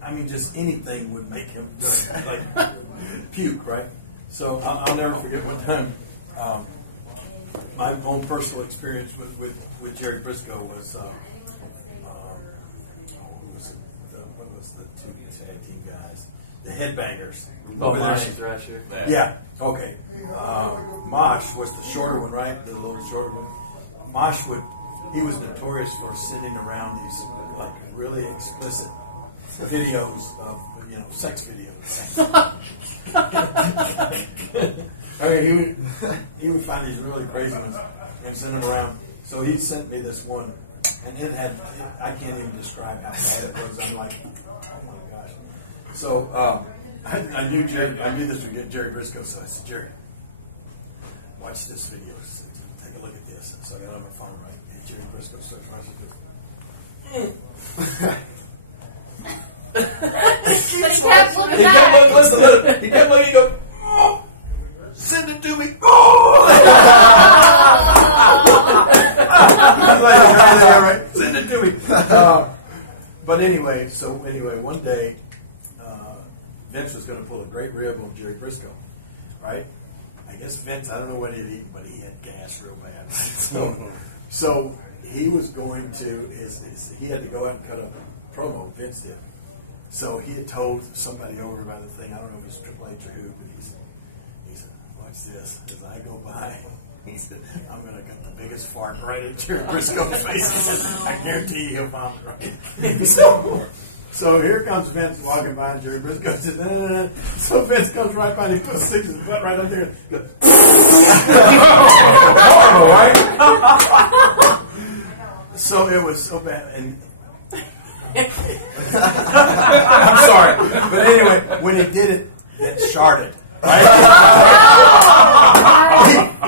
I mean, just anything would make him just like puke, right? So I'll never forget one time. My own personal experience with Jerry Briscoe was what was the two tag team guys? The Headbangers. Mosh and Thrasher. Yeah. Okay. Mosh was the shorter one, right? The little shorter one. Mosh he was notorious for sending around these like really explicit videos of sex videos. I mean, he would find these really crazy ones and send them around. So he sent me this one, and I can't even describe how bad it was. I'm like, oh my gosh. So I knew this would get Jerry Briscoe, so I said, Jerry, watch this video. Take a look at this. So I got on my phone, right? And Jerry Briscoe starts watching this. But he kept looking back. He kept looking, he goes, oh, send it to me. Oh! Send it to me. But anyway, one day, Vince was going to pull a great rib on Jerry Briscoe, right? I guess Vince, I don't know what he'd eaten, but he had gas real bad. So he was going to, he had to go out and cut a promo, Vince did. So he had told somebody over by the thing, I don't know if it was Triple H or who, but he said, watch this. As I go by, he said, I'm going to cut the biggest fart right at Jerry Briscoe's face. He said, I guarantee he'll vomit, right? So here comes Vince walking by, and Jerry Briscoe says, no. So Vince comes right by, and he sticks his butt right up there and goes, horrible, right? So it was so bad, and I'm sorry, but anyway, when he did it, it sharded. Right?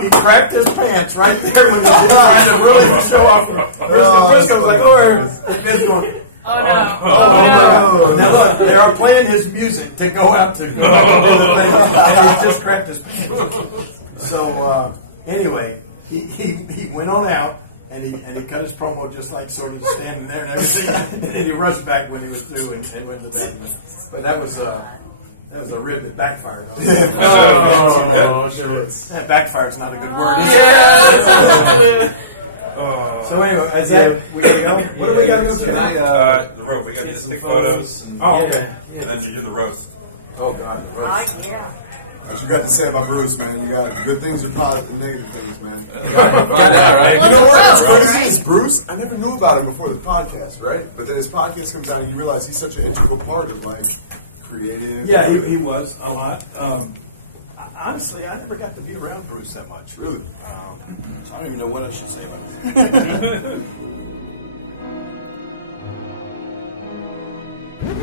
he cracked his pants right there when he was trying to really show off. Briscoe was like, "Oh, Vince going." Oh no! Now look, they are playing his music to go out to do the thing, and he just cracked his pants. So anyway, he went on out. And he cut his promo just like sort of standing there and everything, and then he rushed back when he was through and went to bed. But that was a rib that backfired. Sure. That backfired's not a good word. So anyway, we gotta go. What do we gotta go tonight? The roast. We gotta get some photos. Okay. And then you do the roast. Oh God, the roast. Yeah. What you got to say about Bruce, man? You got good things or positive and negative things, man. Right? You know what? It's crazy is Bruce. I never knew about him before the podcast, right? But then his podcast comes out and you realize he's such an integral part of like creative. Yeah, he was a lot. Honestly, I never got to be around Bruce that much. Really? So I don't even know what I should say about it.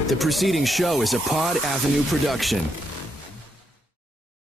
The preceding show is a Pod Avenue production.